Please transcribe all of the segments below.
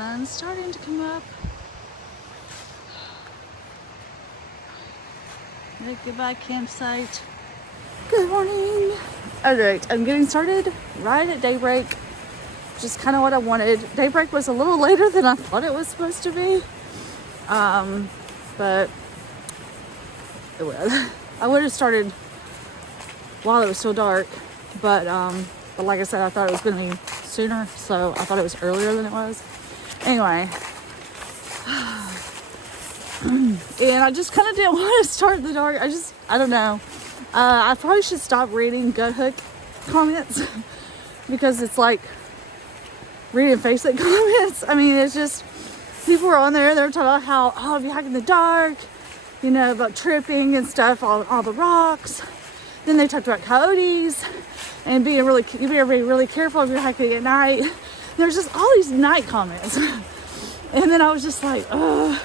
sun's starting to come up. Goodbye campsite. Good morning. Alright, I'm getting started right at daybreak, which is kind of what I wanted. Daybreak was a little later than I thought it was supposed to be. But it was. I would have started while it was still dark, but like I said, I thought it was going to be sooner, so I thought it was earlier than it was. Anyway, and I just kind of didn't want to start in the dark. I don't know. I probably should stop reading gut hook comments because it's like reading Facebook comments. I mean, it's just people are on there. They're talking about how, if you hike in the dark, you know, about tripping and stuff on all the rocks. Then they talked about coyotes and you better be really careful if you're hiking at night. There's just all these night comments. And then I was just like, ugh.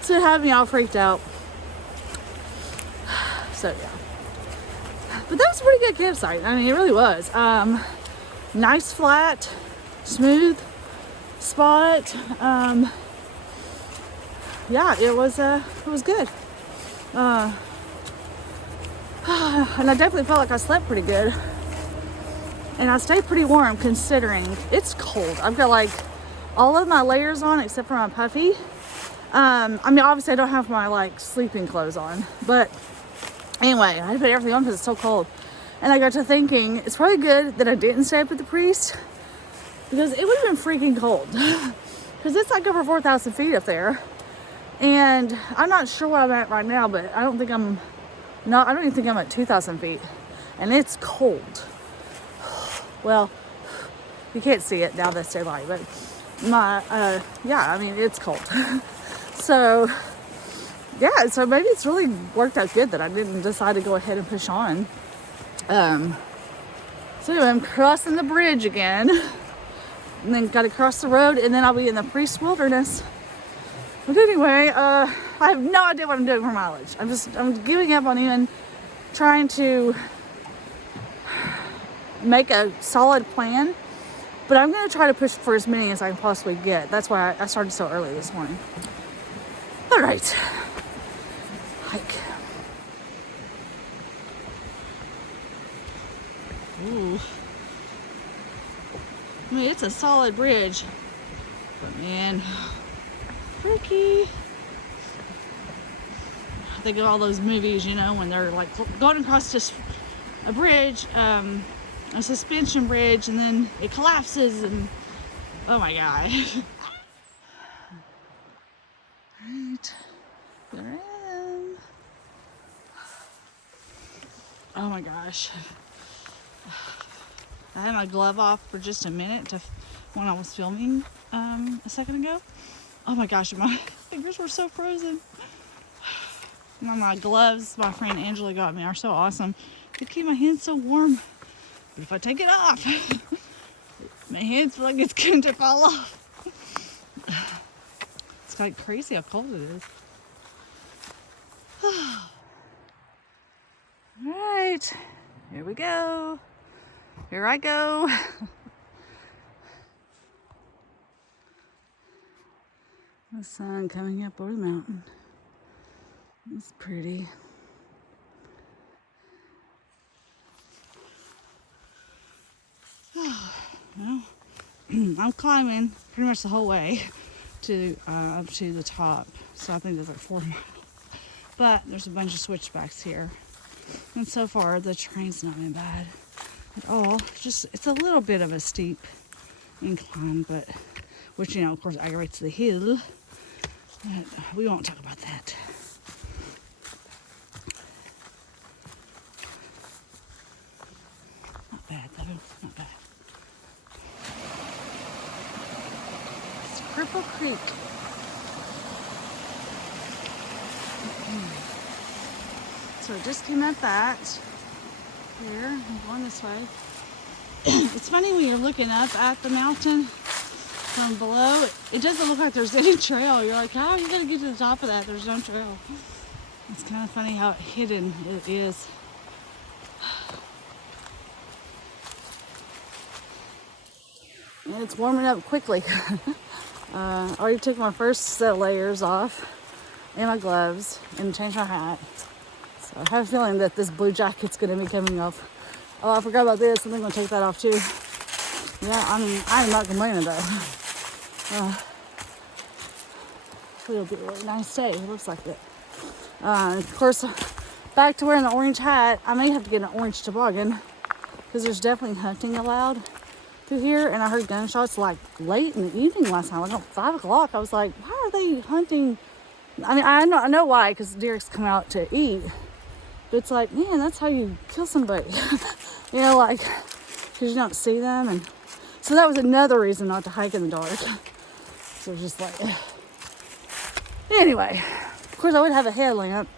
So it had me all freaked out. So yeah. But that was a pretty good campsite. I mean, it really was. Nice, flat, smooth spot. Yeah, it was good. And I definitely felt like I slept pretty good. And I stayed pretty warm considering it's cold. I've got like all of my layers on except for my puffy. I mean, obviously I don't have my like sleeping clothes on, but anyway, I had to put everything on because it's so cold. And I got to thinking, it's probably good that I didn't stay up with the priest because it would have been freaking cold. Because it's like over 4,000 feet up there. And I'm not sure where I'm at right now, but I don't even think I'm at 2,000 feet. And it's cold. Well, you can't see it now that's daylight, but yeah, I mean, it's cold. So, yeah, so maybe it's really worked out good that I didn't decide to go ahead and push on. So anyway, I'm crossing the bridge again. And then got to cross the road, and then I'll be in the priest wilderness. But anyway, I have no idea what I'm doing for mileage. I'm giving up on even trying to make a solid plan. But I'm going to try to push for as many as I can possibly get. That's why I started so early this morning. All right. Hike. Ooh. I mean, it's a solid bridge. But man, freaky. I think of all those movies, you know, when they're like going across just a bridge, a suspension bridge, and then it collapses, and oh my god. Right, there I am. Oh my gosh. I had my glove off for just a minute when I was filming a second ago. Oh my gosh, my fingers were so frozen. My gloves my friend Angela got me are so awesome. They keep my hands so warm. But if I take it off, my hands feel like it's going to fall off. It's like crazy how cold it is. Alright, here we go. Here I go. The sun coming up over the mountain. It's pretty. Well, I'm climbing pretty much the whole way to up to the top. So I think there's like 4 miles. But there's a bunch of switchbacks here. And so far the terrain's not been bad at all. Just it's a little bit of a steep incline, but which, you know, of course aggravates the hill. But we won't talk about that. Not bad though, not bad. It's Cripple Creek. So I just came at that. Here, I'm going this way. It's funny when you're looking up at the mountain from below, it doesn't look like there's any trail. You're like, how are you going to get to the top of that? There's no trail. It's kind of funny how hidden it is. And it's warming up quickly. I already took my first set of layers off and my gloves and changed my hat. So I have a feeling that this blue jacket's going to be coming off. Oh, I forgot about this. I'm going to take that off too. Yeah, I mean, I'm not complaining though. It'll be a really nice day. It looks like it. Of course, back to wearing the orange hat. I may have to get an orange toboggan because there's definitely hunting allowed through here. And I heard gunshots like late in the evening last night, like 5 o'clock. I was like, why are they hunting? I mean, I know why, because deer's come out to eat. But it's like, man, that's how you kill somebody. You know, like, because you don't see them. And so that was another reason not to hike in the dark. So it was just like, anyway, of course I would have a headlamp.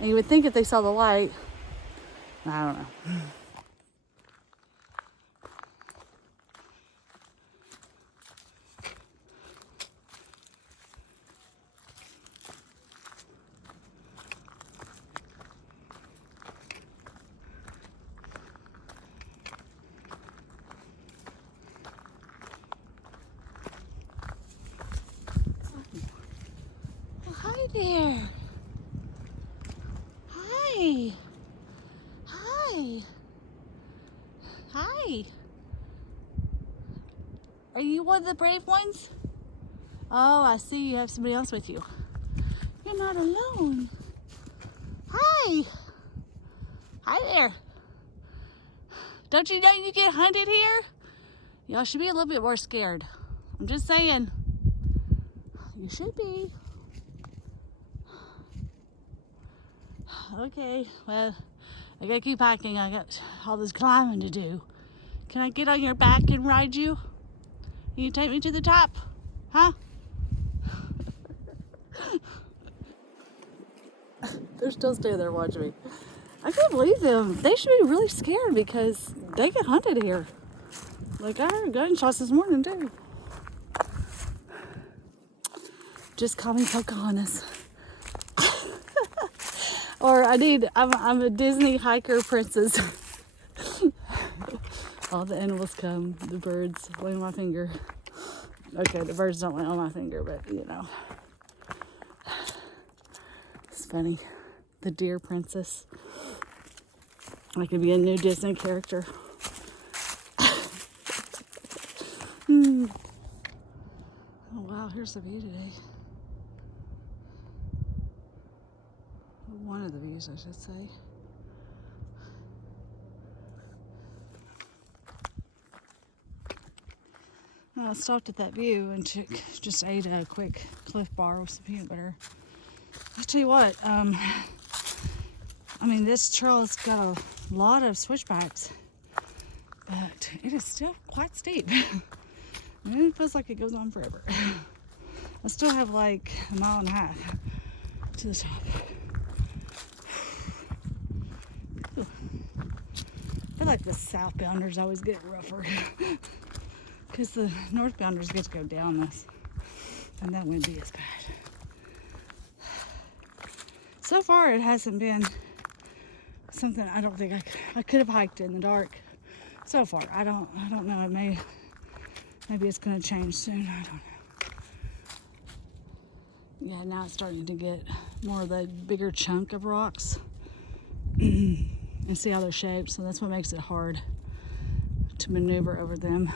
And you would think if they saw the light, I don't know. Hi there. Hi. Hi. Hi. Are you one of the brave ones? Oh, I see you have somebody else with you. You're not alone. Hi. Hi there. Don't you know you get hunted here? Y'all should be a little bit more scared. I'm just saying. You should be. Okay, well, I gotta keep hiking. I got all this climbing to do. Can I get on your back and ride you? Can you take me to the top? Huh? They're still standing there watching me. I can't believe them. They should be really scared because they get hunted here. Like, I heard gunshots this morning too. Just call me Pocahontas. Or I'm a Disney hiker princess. All the animals come, the birds lay on my finger. Okay, the birds don't lay on my finger, but you know. It's funny. The deer princess. I could be a new Disney character. Oh wow, here's the view today. One of the views, I should say. Well, I stopped at that view and just ate a quick Cliff Bar with some peanut butter. I'll tell you what, I mean, this trail has got a lot of switchbacks, but it is still quite steep. And it feels like it goes on forever. I still have like a mile and a half to the top. I feel like the southbounders always get rougher because the northbounders get to go down this, and that wouldn't be as bad. So far, it hasn't been something I don't think I could have hiked in the dark. So far, I don't know. It maybe it's going to change soon. I don't know. Yeah, now it's starting to get more of the bigger chunk of rocks. And see how they're shaped, so that's what makes it hard to maneuver over them.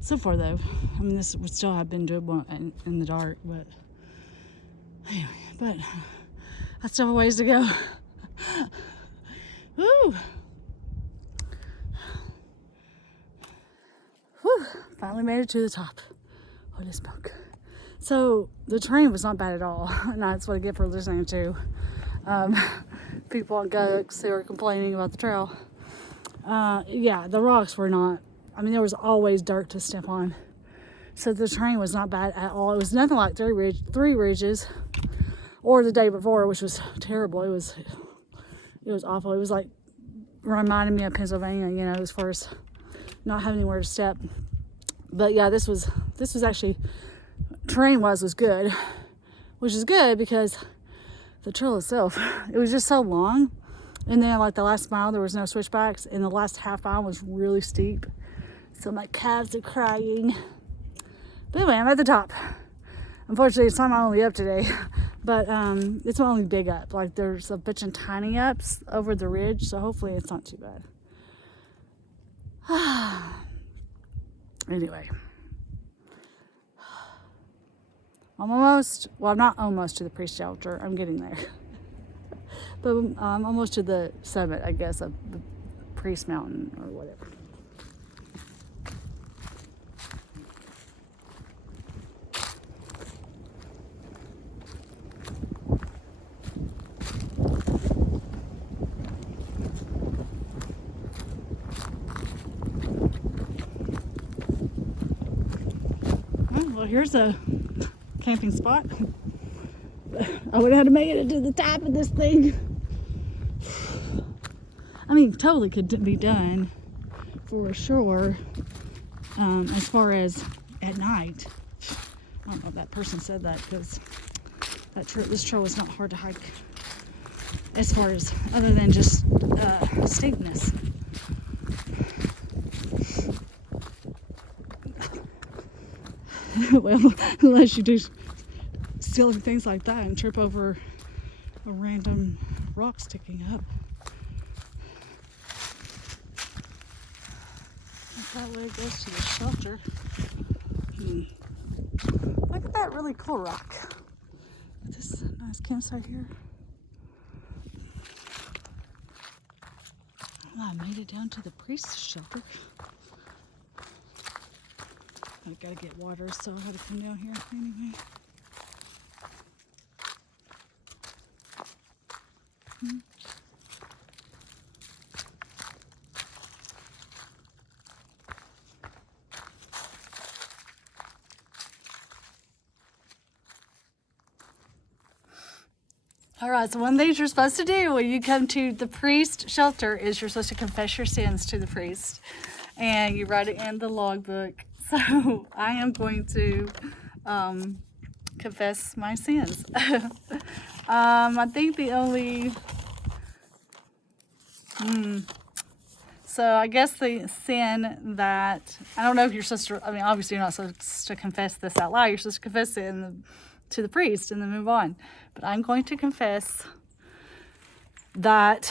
So far though, I mean, this would still have been doable in the dark, but anyway, but I still have a ways to go. Woo! Whew, finally made it to the top. Holy smoke. So the terrain was not bad at all, and that's what I get for listening to people on Gooks who were complaining about the trail. Yeah, the rocks were not, I mean, there was always dirt to step on. So the terrain was not bad at all. It was nothing like Three Ridges or the day before, which was terrible. It was awful. It was like reminding me of Pennsylvania, you know, as far as not having anywhere to step. But yeah, this was actually, terrain-wise was good, which is good because the trail itself, it was just so long. And then like the last mile, there was no switchbacks, and the last half mile was really steep. So my calves are crying. But anyway, I'm at the top. Unfortunately, it's not my only up today, but it's my only big up. Like, there's a bunch of tiny ups over the ridge, so hopefully it's not too bad. Anyway, I'm not almost to the pre-shelter. I'm getting there. But I'm almost to the summit, I guess, of the Priest Mountain or whatever. Well, here's a camping spot. I would have had to make it to the top of this thing. I mean, totally could be done for sure. As far as at night, I don't know if that person said that, because this trail is not hard to hike. As far as other than just steepness. Well, unless you do silly things like that and trip over a random rock sticking up. That way it goes to the shelter. Look at that really cool rock. This nice campsite here. Well, I made it down to the priest's shelter. I gotta get water, so I had to come down here anyway. All right, so one thing you're supposed to do when you come to the priest shelter is you're supposed to confess your sins to the priest, and you write it in the logbook. So I am going to confess my sins. I think the only, so I guess the sin that, I don't know if you're supposed to, I mean, obviously you're not supposed to confess this out loud. You're supposed to confess it to the priest and then move on. But I'm going to confess that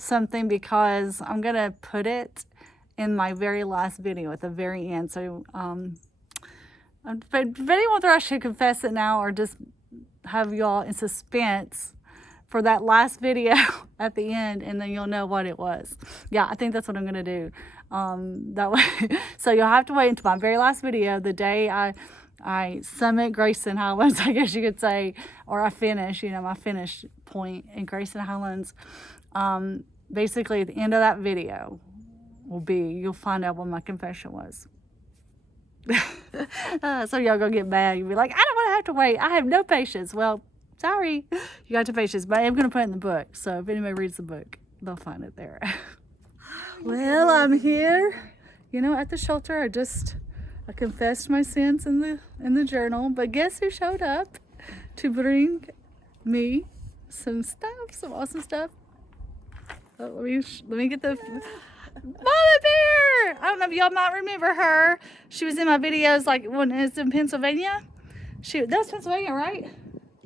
something, because I'm going to put it in my very last video at the very end. So but if anyone whether I should confess it now or just have y'all in suspense for that last video at the end, and then you'll know what it was. Yeah, I think that's what I'm going to do. That way, so you'll have to wait until my very last video, the day I summit Grayson Highlands, I guess you could say, or I finish, my finish point in Grayson Highlands. Basically, at the end of that video you'll find out what my confession was. So y'all gonna get mad. You'll be like, I don't want to have to wait. I have no patience. Well, sorry, you got your patience, but I am gonna put it in the book. So if anybody reads the book, they'll find it there. Well, I'm here, at the shelter. I confessed my sins in the journal, but guess who showed up to bring me some awesome stuff. Oh, let me get the Mama Bear. I don't know if y'all might remember her. She was in my videos like when it's in Pennsylvania. That's Pennsylvania, right?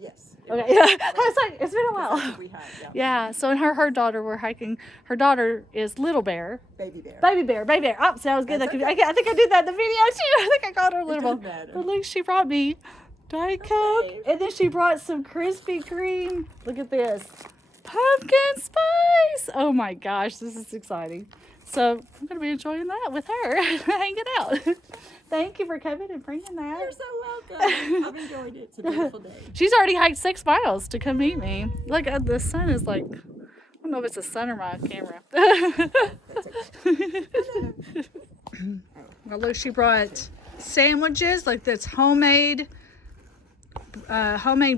Yes. Okay. I was like, it's been a while. We hiked, yeah. Yeah. So her daughter were hiking. Her daughter is Little Bear. Baby Bear. Baby Bear. Oh, sounds good. Okay. I think I did that in the video too. I think I called her Little Bear. But look, she brought me Diet Coke, and then she brought some Krispy Kreme. Look at this. Pumpkin spice. Oh my gosh, this is exciting. So I'm going to be enjoying that with her, hanging out. Thank you for coming and bringing that. You're so welcome. I've enjoyed it. It's a beautiful day. She's already hiked 6 miles to come meet me. Look, the sun is like, I don't know if it's the sun or my camera. Well, look, she brought sandwiches, like that's homemade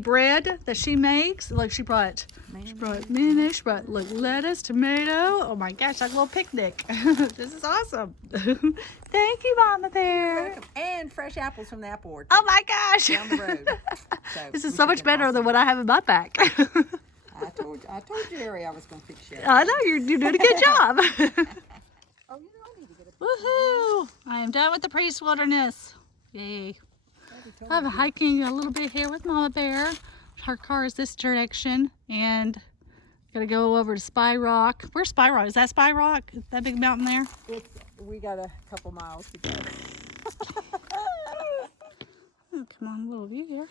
bread that she makes. Like she brought mayonnaise, she brought lettuce, tomato. Oh my gosh, like a little picnic. This is awesome. Thank you, Mama Bear. And fresh apples from the apple orchard. Oh my gosh. Down the road. So this is so much better than what I have in my pack. I told Jerry I was going to fix you. I know, you're doing a good job. Oh, I need to get a Woohoo! I I am done with the Priest Wilderness. Yay. Daddy told I'm me. hiking a little bit here with Mama Bear. Her car is this direction, and gotta go over to Spy Rock. Where's Spy Rock? Is that Spy Rock? That big mountain there? We got a couple miles to go. Oh, come on, a little view here.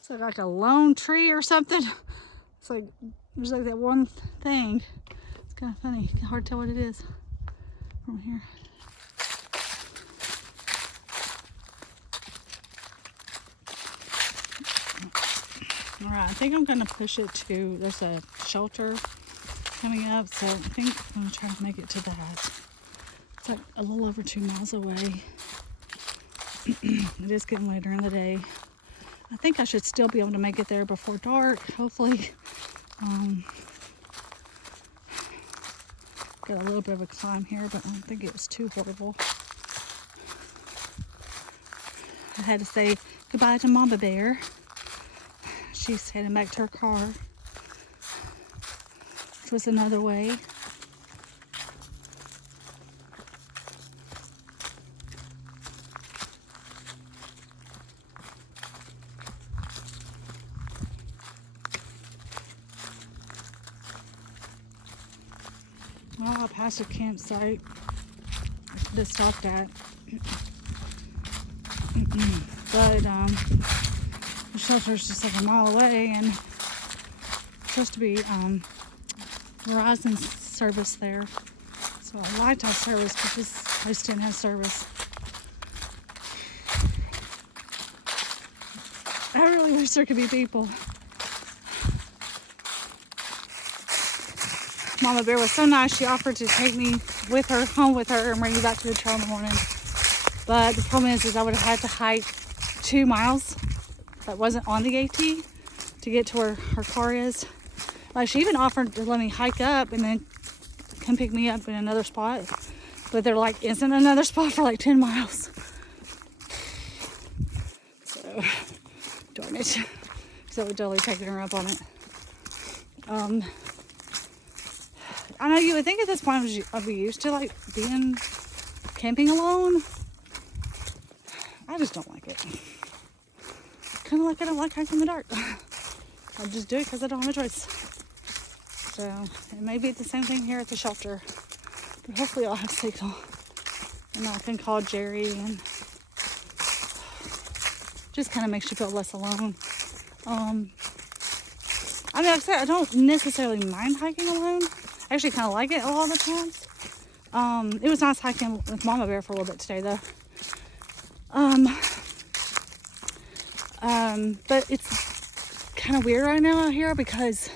It's like a lone tree or something. It's like there's like that one thing. It's kind of funny. Hard to tell what it is from here. All right, I think I'm gonna push it to. There's a shelter coming up, so I think I'm gonna try to make it to that. It's like a little over 2 miles away. It is getting later in the day. I think I should still be able to make it there before dark, hopefully. Got a little bit of a climb here, but I don't think it was too horrible. I had to say goodbye to Mama Bear. She's heading back to her car, which was another way. Well, I passed a campsite that stopped at. But the shelter's just like a mile away, and it's supposed to be Verizon service there. So I liked our service, but this place didn't have service. I really wish there could be people. Mama Bear was so nice. She offered to take me with her, home with her, and bring me back to the trail in the morning. But the problem is I would have had to hike 2 miles that wasn't on the AT to get to where her car is. Like, she even offered to let me hike up and then come pick me up in another spot. But there like isn't another spot for like 10 miles. So, darn it. So we're totally taking her up on it. I know you would think at this point I'd be used to like being camping alone. I just don't like it. Kind of like I don't like hiking in the dark. I just do it because I don't have a choice. So it may be the same thing here at the shelter, but hopefully I'll have signal and I can call Jerry, and just kind of makes you feel less alone. I mean, like I said, I don't necessarily mind hiking alone. I actually kind of like it a lot of the times. It was nice hiking with Mama Bear for a little bit today, though. But it's kind of weird right now out here because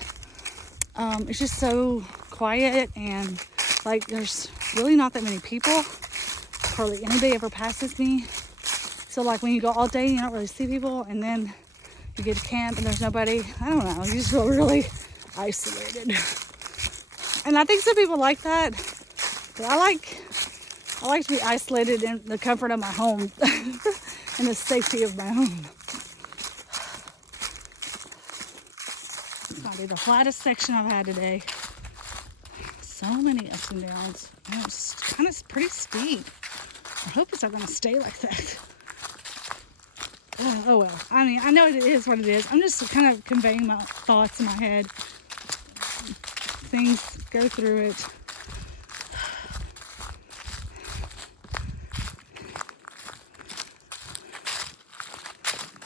it's just so quiet, and like there's really not that many people. Hardly anybody ever passes me. So like when you go all day, you don't really see people, and then you get to camp and there's nobody. I don't know. You just feel really isolated. And I think some people like that, but I like to be isolated in the comfort of my home and the safety of my home. This might be the flattest section I've had today. So many ups and downs. And it's kind of pretty steep. I hope it's not going to stay like that. Oh well. I mean, I know it is what it is. I'm just kind of conveying my thoughts in my head. Things go through it.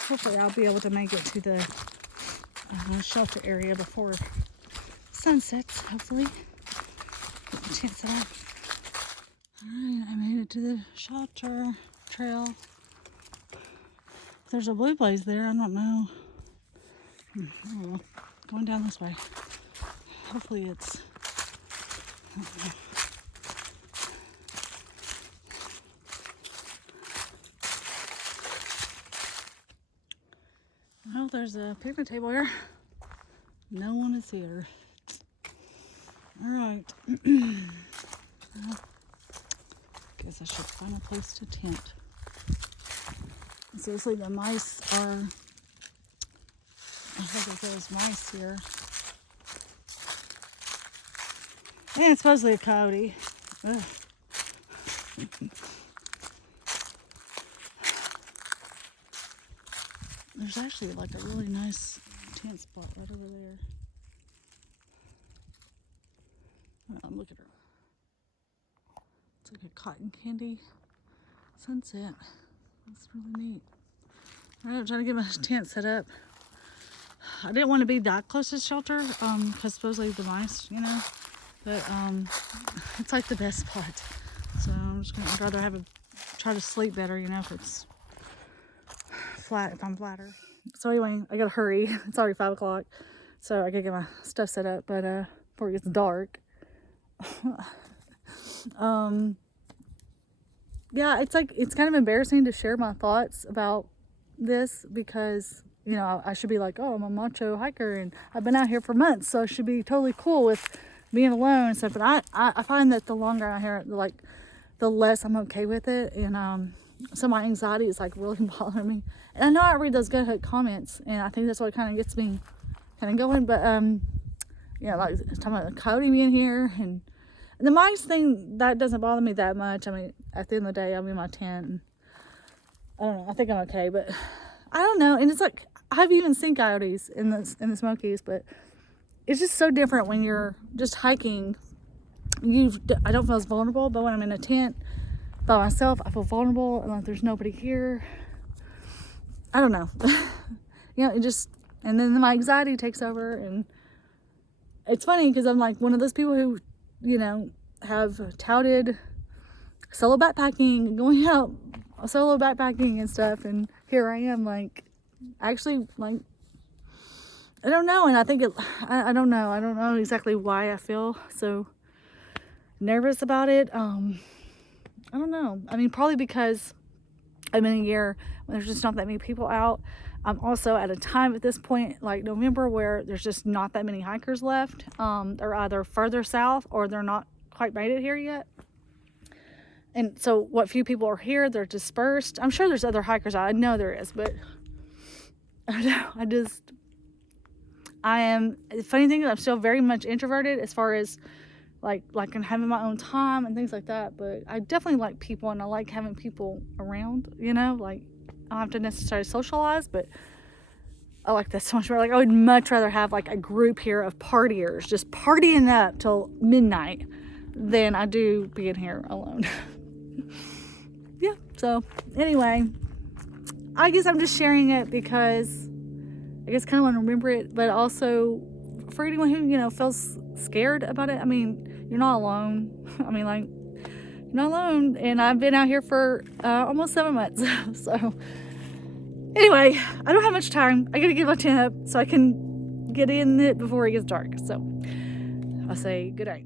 Hopefully I'll be able to make it to the shelter area before sunsets, hopefully. Get the chance of that. Alright, I made it to the shelter trail. If there's a blue blaze there, I don't know. I don't know. Going down this way. Hopefully it's, I don't know. Well, there's a picnic table here. No one is here. All right. Well, guess I should find a place to tent. Seriously, the mice are, I think there's mice here. And supposedly a coyote. Ugh. There's actually like a really nice tent spot right over there. Look at her. It's like a cotton candy sunset. That's really neat. Alright, I'm trying to get my tent set up. I didn't want to be that close to the shelter, because supposedly the mice, you know, but it's like the best spot. So I'm just gonna, I'd rather try to sleep better, you know, if it's flat, if I'm flatter. So anyway, I gotta hurry. It's already 5 o'clock, so I gotta get my stuff set up, but before it gets dark. Yeah, it's kind of embarrassing to share my thoughts about this because, you know, I should be like, oh, I'm a macho hiker and I've been out here for months, so I should be totally cool with being alone and stuff. But I find that the longer I'm here, like, the less I'm okay with it. And so my anxiety is like really bothering me. And I know I read those good comments, and I think that's what kind of gets me kind of going. But you know, like talking about the coyote being here and the mice thing, that doesn't bother me that much. I mean, at the end of the day, I'm in my tent. And I don't know. I think I'm okay, but I don't know. And it's like, I've even seen coyotes in the Smokies, but it's just so different when you're just hiking. I don't feel as vulnerable, but when I'm in a tent by myself, I feel vulnerable and like there's nobody here. I don't know. You know, and then my anxiety takes over, and it's funny because I'm like one of those people who, you know, have touted solo backpacking, going out solo backpacking and stuff, and here I am, like, actually, like, I don't know. And I think I don't know exactly why I feel so nervous about it. I don't know. I mean, probably because I'm in a year when there's just not that many people out. I'm also at a time at this point, like November, where there's just not that many hikers left. They're either further south or they're not quite made it here yet. And so what few people are here, they're dispersed. I'm sure there's other hikers out. I know there is, but I don't know. The funny thing is I'm still very much introverted as far as like and having my own time and things like that. But I definitely like people, and I like having people around, you know, like I don't have to necessarily socialize, but I like that so much more. Like I would much rather have like a group here of partiers just partying up till midnight than I do being here alone. Yeah, so anyway, I guess I'm just sharing it because I guess kind of want to remember it, but also for anyone who, you know, feels scared about it. I mean, you're not alone. I mean, like, you're not alone. And I've been out here for almost 7 months. So anyway, I don't have much time. I gotta get my tent up so I can get in it before it gets dark. So I'll say good night.